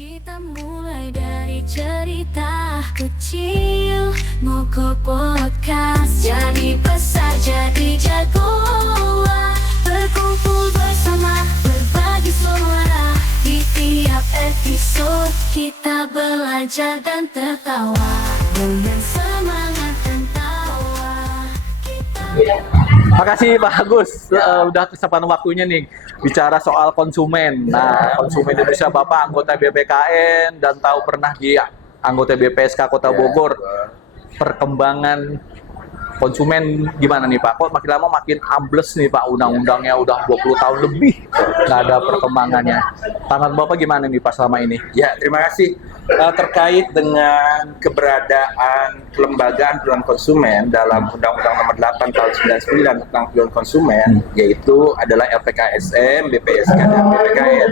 Kita mulai dari cerita kecil, mogok podcast, jadi besar, jadi jagoan. Berkumpul bersama, berbagi suara. Di tiap episode kita belajar dan tertawa. Dengan semangat dan tawa kita... Makasih Pak Agus, udah kesempatan waktunya nih bicara soal konsumen. Nah, konsumen Indonesia Bapak anggota BPKN dan tahu pernah di anggota BPSK Kota Bogor. Perkembangan konsumen gimana nih Pak? Kok makin lama makin ambles nih Pak, undang-undangnya udah 20 tahun lebih nggak ada perkembangannya. Tanggapan Bapak gimana nih Pak selama ini? Ya, terima kasih. Terkait dengan keberadaan kelembagaan perlindungan konsumen dalam Undang-Undang Nomor 8 Tahun 99 tentang perlindungan konsumen, yaitu adalah LPKSM, BPSK, dan BPKN.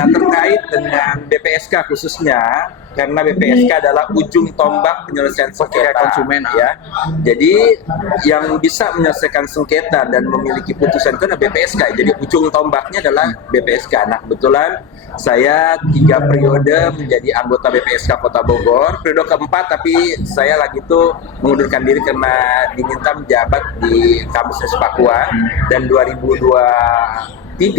Nah, terkait dengan BPSK khususnya, karena BPSK adalah ujung tombak penyelesaian sengketa konsumen ya. Jadi yang bisa menyelesaikan sengketa dan memiliki putusan itu adalah BPSK. Jadi ujung tombaknya adalah BPSK. Nah, kebetulan saya 3 periode menjadi anggota BPSK Kota Bogor. Periode keempat, tapi saya lagi itu mengundurkan diri karena diminta menjabat di kampus Pakuan dan 2023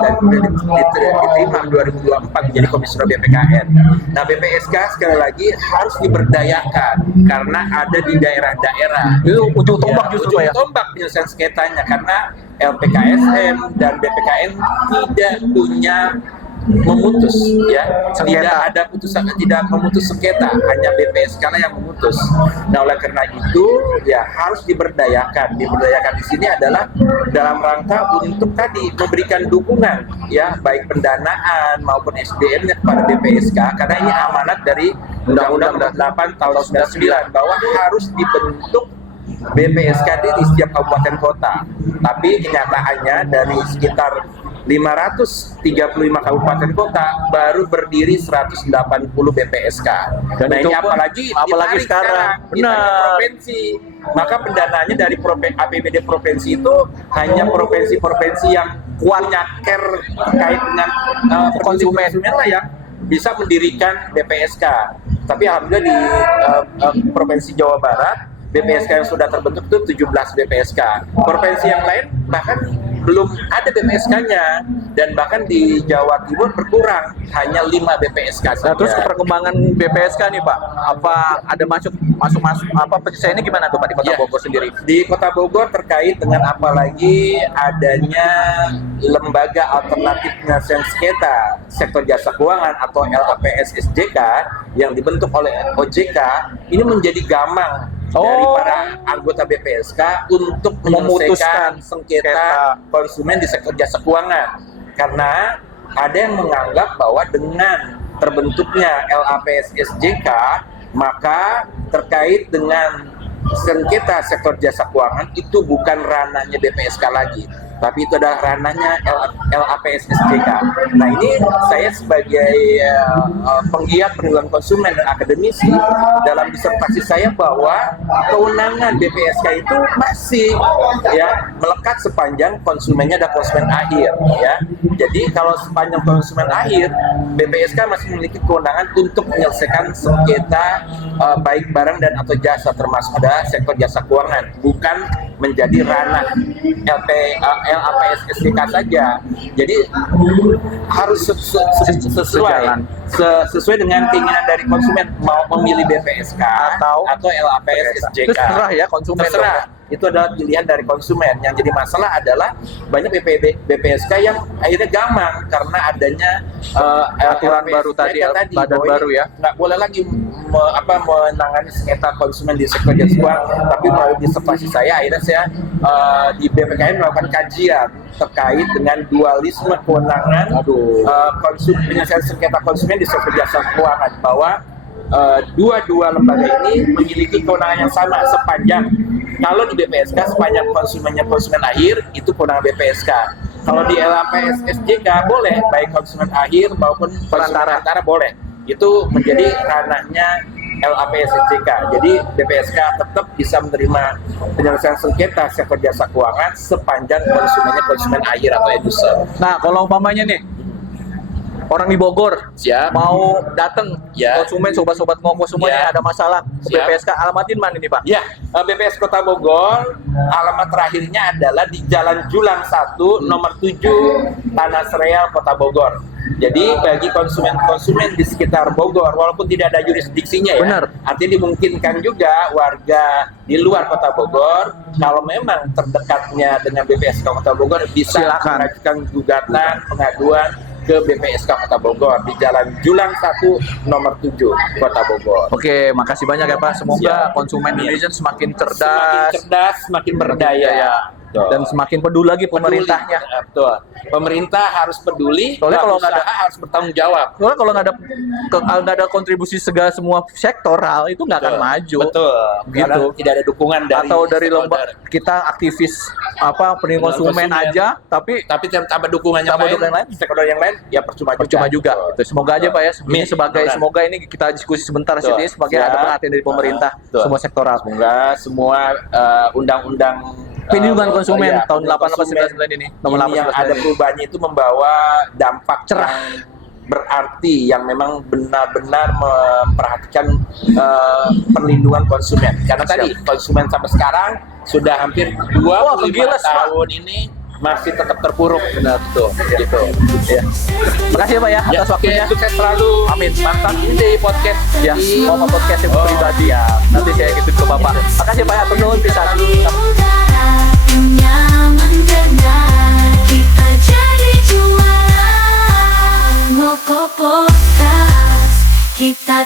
dan kemudian diterima 2024 menjadi komisioner BPKN. Nah, BPSK sekali lagi harus diberdayakan karena ada di daerah-daerah. Itu ujung tombak justru Pak ya? Ujung tombak penyelesaian sengketanya karena LPKSM dan BPKN tidak punya memutus ya, tidak ada putusan, tidak memutus sengketa, hanya BPSK lah yang memutus. Nah, oleh karena itu ya harus diberdayakan. Diberdayakan di sini adalah dalam rangka untuk tadi memberikan dukungan ya, baik pendanaan maupun SDM-nya kepada BPSK, karena ini amanat dari Undang-Undang 8 Tahun 99 bahwa harus dibentuk BPSK di setiap kabupaten kota. Tapi kenyataannya dari sekitar 535 kabupaten kota baru berdiri 180 BPSK. Dan nah, itu ini apalagi sekarang. Benar. Provinsi. Maka pendanaannya dari APBD provinsi itu hanya provinsi-provinsi yang punya care terkait dengan konsumen lah yang bisa mendirikan BPSK. Tapi alhamdulillah di Provinsi Jawa Barat BPSK yang sudah terbentuk itu 17 BPSK. Provinsi yang lain bahkan belum ada BPSK-nya, dan bahkan di Jawa Timur berkurang, hanya 5 BPSK saja. Nah, terus perkembangan BPSK nih Pak, apa ada masuk apa penyelesaiannya gimana tuh Pak di Kota Bogor sendiri? Di Kota Bogor terkait dengan apalagi adanya lembaga alternatif penyelesaian sengketa sektor jasa keuangan atau LAPS-SJK yang dibentuk oleh OJK, ini menjadi gamang dari para anggota BPSK untuk memutuskan sengketa konsumen di sektor jasa keuangan. Karena ada yang menganggap bahwa dengan terbentuknya LAPS-SJK, maka terkait dengan sengketa sektor jasa keuangan itu bukan ranahnya BPSK lagi, tapi itu adalah ranahnya LAPS-SJK. Nah, ini saya sebagai penggiat perlindungan konsumen dan akademisi dalam disertasi saya bahwa kewenangan BPSK itu masih ya melekat sepanjang konsumennya adalah konsumen akhir ya. Jadi kalau sepanjang konsumen akhir, BPSK masih memiliki kewenangan untuk menyelesaikan sengketa baik barang dan atau jasa, termasuk ada sektor jasa keuangan, bukan menjadi ranah LAPS-SJK saja. Jadi harus sesuai dengan keinginan dari konsumen, mau memilih BPSK atau LAPS-SJK. Terserah ya konsumen. Terserah. Itu adalah pilihan dari konsumen. Yang jadi masalah adalah banyak BPSK yang akhirnya gamang karena adanya aturan baru tadi, badan baru ya. Nggak boleh lagi menangani sengketa konsumen di sektor jasa keuangan. Tapi melalui disertasi saya, akhirnya saya di BPKN melakukan kajian terkait dengan dualisme kewenangan penyelesaian sengketa konsumen di sektor jasa keuangan, bahwa dua lembaga ini memiliki kewenangan yang sama sepanjang, kalau di BPSK sepanjang konsumennya konsumen akhir itu kewenangan BPSK. Kalau di LAPS-SJK boleh baik konsumen akhir maupun perantara boleh. Itu menjadi ranahnya LAPS-SJK. Jadi BPSK tetap bisa menerima penyelesaian sengketa sektor jasa keuangan sepanjang konsumennya konsumen akhir atau end user. Nah, kalau umpamanya nih orang di Bogor Siap. mau datang, Ya. konsumen, sobat-sobat ngoko semuanya Ya. ada masalah ke Siap. BPSK, alamatin mana ini Pak? Ya, BPS Kota Bogor, alamat terakhirnya adalah di Jalan Julang 1, nomor 7, Tanah Sereal, Kota Bogor. Jadi bagi konsumen-konsumen di sekitar Bogor, walaupun tidak ada jurisdiksinya ya, Benar. artinya dimungkinkan juga warga di luar Kota Bogor, kalau memang terdekatnya dengan BPSK Kota Bogor, bisa Silakan. mengajukan gugatan, pengaduan ke BPSK Kota Bogor di Jalan Julang 1, nomor 7, Kota Bogor. Oke, makasih banyak ya Pak. Semoga Siap. konsumen Iya. Indonesia semakin Semakin cerdas, cerdas, semakin berdaya. Betul. dan semakin peduli lagi pemerintahnya. Peduli. Betul. Pemerintah harus peduli, Soalnya kalau nggak usaha harus bertanggung jawab. Soalnya kalau nggak ada kontribusi segala semua sektoral itu nggak akan Betul. maju. Betul. Gitu. Karena tidak ada dukungan dari Atau dari stakeholder. lomba kita aktivis perlindungan konsumen konsumen. aja, tapi Tapi tambah dukungan yang Tambah lain, dukungan lain, stakeholder yang lain, ya percuma juga. Betul. Itu semoga aja Pak ya. Amin. Sebagai Mudah-mudahan. semoga ini kita diskusi sebentar Betul. sini sebagai Siap. ada perhatian dari pemerintah Betul. semua sektoral. Semoga semua undang-undang Perlindungan konsumen tahun perlindungan 889 ini, nomor ini yang 889 ada ini. perubahannya itu membawa dampak Cerah. yang berarti, yang memang benar-benar memperhatikan perlindungan konsumen. Karena tadi konsumen sampai sekarang sudah hampir 25 kegilas, Pak. tahun ini masih tetap terpuruk. Benar betul. Gitu. Ya. Makasih ya Pak ya Ya, atas waktunya. sukses selalu. Amin. Mantap ini deh podcast. Ya, Di- mau podcast yang pribadi ya. Nanti saya gitu ke Bapak. Makasih Pak ya, penuh bisa. Udara yang nyaman dengar, kita jadi juara. Ngoko Podcast, kita